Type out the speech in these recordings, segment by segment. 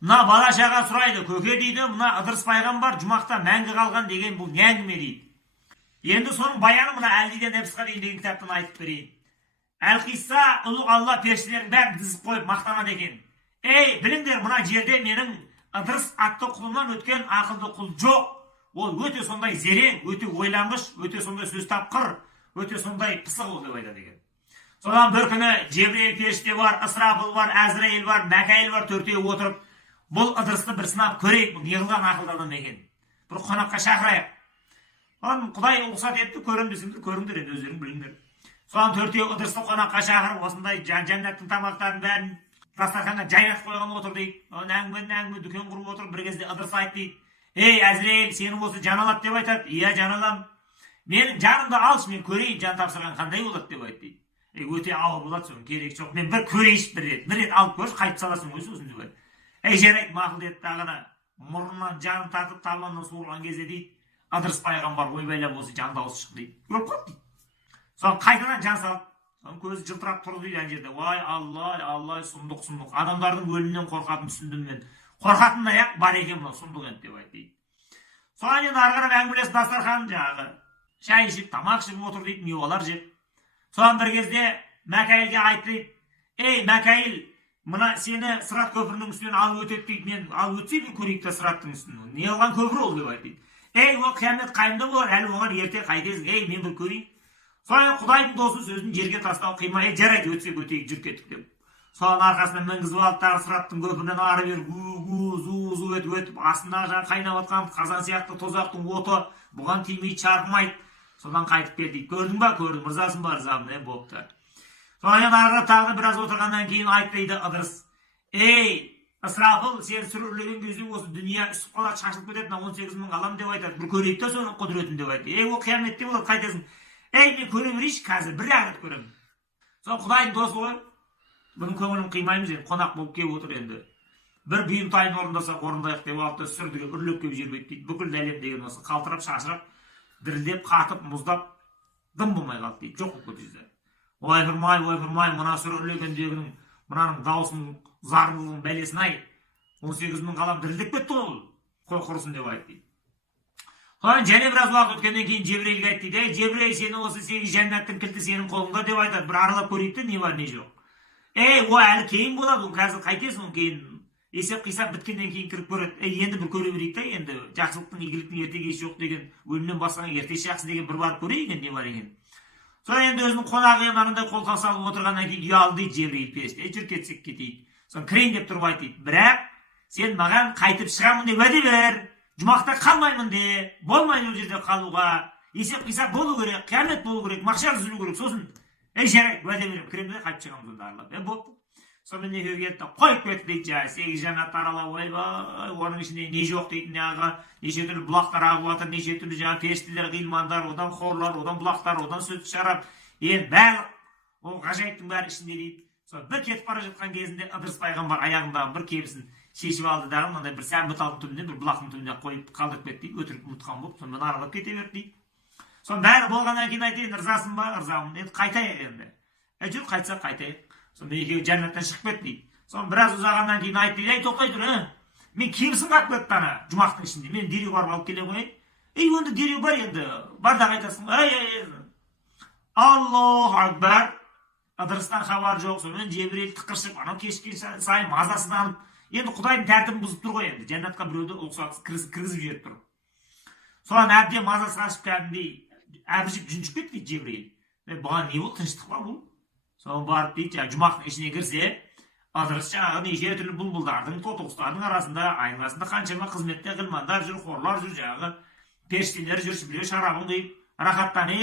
Мына бала шаға сұрайды, көке дейді, мына Ыдырыс пайғамбар жұмақта мәңгі қалған деген бұл не әңгіме дейді. Енді соның баяны мына Әлдиден Нәпсіға дейін деген кітаптан айтып берейін. Әлқисса ұлық Алла періштелерін бәрін тізіп қойып мақтанады екен. Ей, біліңдер, мына жерде менің Ыдырыс атты құлымнан өткен ақылды құл жоқ. Ол өте сондай зерең, өте ойланғыш, өте сондай сөз тапқыр, өте сондай пысық ол деп айтады екен. Содан бір күні Жебірейіл періште бар, Ысырапыл бар, Әзірейіл бар, Мәкәйіл бар, төртеуі отырып, бұл Ыдырысты бір сынап көрейік, бұл неғылған ақылды адам екен. Бір қонаққа шақырайық. Құдай ұлғысат етті, көрем десеңдер, көріңдер, енді өздерің біліңдер. Содан төртеуі Ыдырысты қонаққа шақырып, осындай жәннаттың тамақтарын бәрін дастарханға жайнатып қойған отыр дейді. Әңгіме дүкен құрып отыр, бір кезде Ыдырыс айтты дейді. Ей, Әзірейіл, сені осы жан алады деп айтады. Иә, жан алам. Менің жанымды алшы, мен көрейін, жан тапсырған қандай болады деп айтты дейді. Өте ауыр болады, соның керек жоқ. Мен бір көрейінші бір рет алып көрші, қайтып саласың ғой сосын деп айтты. Жарайды, мақұл деді тағына. Мұрнынан жанын тартып табанынан суырған кезде дейді, Ыдырыс пайғамбар ойбайлап осы жан дауысы шықты дейді. Көріп қалды дейді. Соны қайтадан жан салды. Соның көзі жылтырап тұрды дейді ана жерде. Вай алла, сұмдық. Адамдардың өлімнен қорқатынын түсіндім мен. Қорқатындай ақ бар екен мынау сұмдық енді деп айтты дейді. Содан енді ары қарап әңгімелесіп дастархан жаңағы шай ішіп, тамақ ішіп отыр дейді, миуалар жеп. Содан бір кезде Мәкәйілге айтты дейді. Ей, Мәкәйіл, мына сені Сырат көпірінің үстінен алып өтеді дейді. Мен алып өтсе мен көрейік та Сыраттың үстінен. Не алған көпір ол деп айтты дейді. Ол қиямет қайымда болар, әлі оған ерте қайтесің. Мен бір көрейін. Содан Құдайдың досы сөзін жерге тастау қимай, жарайды өтсек өтейік, жүр кеттік деп. Соған арқасынан мінгізіп алды дағы Сыраттың көпірінен ары бері зу өтіп, астындағы жаңа қайнап атқан қазан сияқты тозақтың оты бұған тимейді, шарпымайды. Содан қайтып келді. Көрдің ба? Көрдім. Мырзасын ба? Ырзамын, болыпты. Содан ары тағы біраз отырғаннан кейін айтты дейді Ыдырыс. Ей, Ысырапыл, сен сүрілген кезде осы дүния үсіп қалады, шашылып кетеді, 18 мың қалам деп айтады. Bir көрейік та соның құдіретін деп айтты. Ол қияметте болады, қайтасың. Мен көре берейінші қазір, бір рет көремін. Содан Құдайдың досы ғой. Бұның көңілін қимаймыз енді, қонақ болып келіп отыр енді. Бір бұйымтайын орындасақ орындайық деп алып та сүрдіге үрлеп келіп жүрмейді дейді. Бүкіл әлем деген осы қалтырап, шашырап, дірілдеп, қатып, мұздап, дым болмай қалды дейді. Жоқ болып кетті. Ойпырмай, мына сүрілгендегінің, мынаның даусының, зарлығының бәлесін ай. 18 мың қалам дірілдеп кетті ол. Қой құрысын деп айтты дейді. Содан және біраз уақыт өткеннен кейін Жебірейілге айтты дейді. Жебірей, сені осы 8 жәннаттың кілті сенің қолыңда деп айтады. Bir аралап көрейік те, не бар, не жоқ. Әлі кейін болады, қазір қайтесің, кейін есеп қисап біткеннен кейін кіріп көреді. Енді бір көре берейік та, енді жақсылықтың, игіліктің ертегесі жоқ деген, өлімнен басқан ертесі жақсы деген бір барып көрейік енді не бар екен. Содан енді өзінің қонағы янарында қолқа салып отырғаннан кейін ұялды дейді Жебірейіл періште. Жүр кетсек кетейік. Содан кірейін деп тұрып айтты дейді. Бірақ сен маған қайтып шығамын деп уәде бер. Жұмақта қалмаймын де. Болмайды ол жерде қалуға. Есеп қисап болу керек, қиямет болу керек, мақшар үзілу керек. Сосын жарайды, уәде берем, кіремін де қайтып шығамын сонда аралап. Болды. Сонымен екеуі кетті, қойып кетті дейді, 8 жәннатты аралап, ойбай, оның ішінде не жоқ дейді, неше түрлі бұлақтар ағып жатыр, неше түрлі періштелер, ғилмандар, одан хорлар, одан бұлақтар, одан сүт шарап, барлық ол ғажайыптың бәрі ішінде дейді. Сол бір кетіп бара жатқан кезінде Ыдырыс пайғамбар аяғындағы бір кебісін шешіп алды дағы, мынандай бір сәмбі талдың түбіне, бір бұлақтың түбіне қойып қалдырып кетті дейді, өтірік ұмытқан болып, сонымен аралап кете берді дейді. Соның бәрі болғаннан кейін айтайын, ырзасың ба? Ырзамын. Енді қайтайық енді. Жүр, қайтсақ қайтайық. Сонда екеуі жәннаттан шығып кетті дейді. Соны біраз ұзағаннан кейін айтты дейді, тоқтай тұр, мен кебісім қалып кетті ана жұмақтың ішінде. Мен дереу барып алып келе қояйын. Онда дереу бар енді. Бар да қайтасың. Аллаху акбар. Ыдырыстан хабар жоқ. Сонымен Жебірейіл тықыршып, анау кешкен сайын мазасызданып, енді Құдайдың тәртібін бұзып тұр ғой енді. Жәннатқа біреуді ұлықсатып кіргізіп жіберіп тұр. Соған әбден мазасы қашып кәдімгідей әбіржіп жүнжіп кетті дейді Жебірейіл. Бұған не болды, тыныштық па бұл? Соны барып дейді, жұмақтың ішіне кірсе, Ыдырыс жаңағы неше түрлі бұлбұлдардың, тотықұстардың арасында, айналасында қаншама қызметте ғилмандар жүр, хорлар жүр, жаңағы періштелер жүр, біреу шарабын құйып, рахаттанып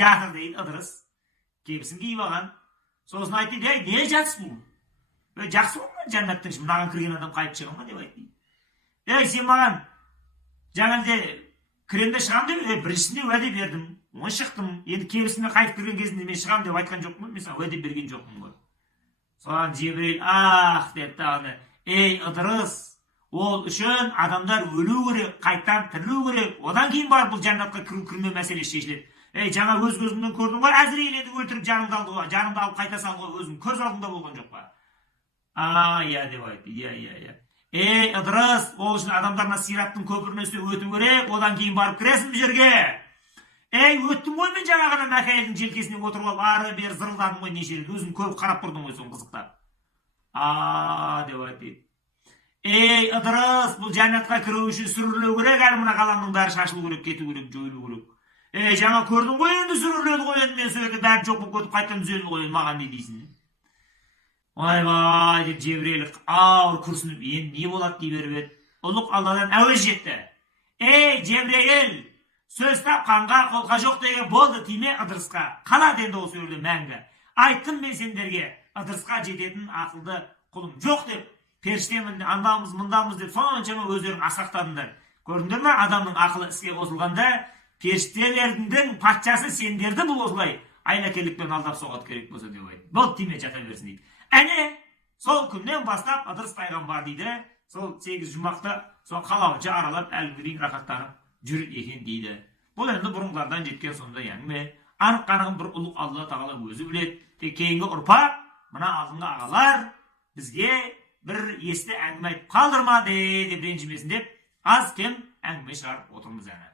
жатыр дейді Ыдырыс. Кебісін киіп алған. Сосын айтты дейді, не жақсы бұл? Жақсы бол ма жәннаттың іші, мынаған кірген адам қайтып шыға ма деп айтты. Сен маған жаңағыде кіремде шығам деп, біріншісінде уәде бердім. Оны шықтым. Енді кебісіме қайтып кірген кезінде мен шығам деп айтқан жоқпын, мен саған уәде берген жоқпын ғой. Соған Жебірейіл деп тағы, Ыдырыс, ол үшін адамдар өлу керек, қайттан тірілу керек, одан кейін барып бұл жәннатқа кірме мәселесі шешіледі. Жаңа өз көзімнен көрдің ғой, Әзірейіл өлтіріп жанымды алды ғой, жанымды алып қайта салды ғой, өзім көз алдымда болған жоқ па. Iya деп айтты. Iya. Ey Ыдырыс, ол үшін адамдарына Сираттың көпірін өту керек, одан кейін барып кіресің бұл жерге. Ей, өттім ғой мен жаңағына Мәкәйелдің желкесіне отырып алып, ары бері зырылдадым ғой неше рет. Өзің көп қарап тұрдың ғой соны қызықтап. Деп айтты. Ей Ыдырыс, бұл жәннатқа кіру үшін сүрілу керек, әлі мына қаламның бәрі шашылу керек, кету керек, жойылу керек. Ей, жаңа көрдің ғой енді сүріледі ғой енді, мен сөйледі бәрі жоқ болып кетіп қайтадан түзелді ғой, маған не дейсің? Ойбай деп Жебірейіл ауыр күрсініп, енді не болады дей беріп еді. Ұлық Алладан әуез жетті. Ей Жебірейіл, сөз тапқанға қолқа жоқ деген болды, тиме Ыдырысқа. Қалады енді осы өрді мәңгі. Айттым мен сендерге, Ыдырысқа жететін ақылды құлым жоқ деп, періштемін, андамыз, мұндамыз деп, соншама өздерің асқақтадыңдар. Көрдіңдер ме, адамның ақылы іске қосылғанда, періштелердің патшасы сендерді бұл осылай айлакерлікпен алдап соғады керек болса деп айтты. Болды, тиме жата берсін дейді. Әне, сол күннен бастап Ыдырыс пайғамбар дейді, сол 8 жұмақты сол қалауынша аралап әлгі дейін рахаттанып жүр екен дейді. Бұл енді бұрынғылардан жеткен сондай әңгіме. Анық-қанығын бір ұлық Алла тағала өзі біледі. Тек кейінгі ұрпақ, мына алдыңғы ағалар бізге бір есті әңгіме айтып қалдырмады деп ренжімесін деп аз кем әңгіме шығарып отырмыз әне.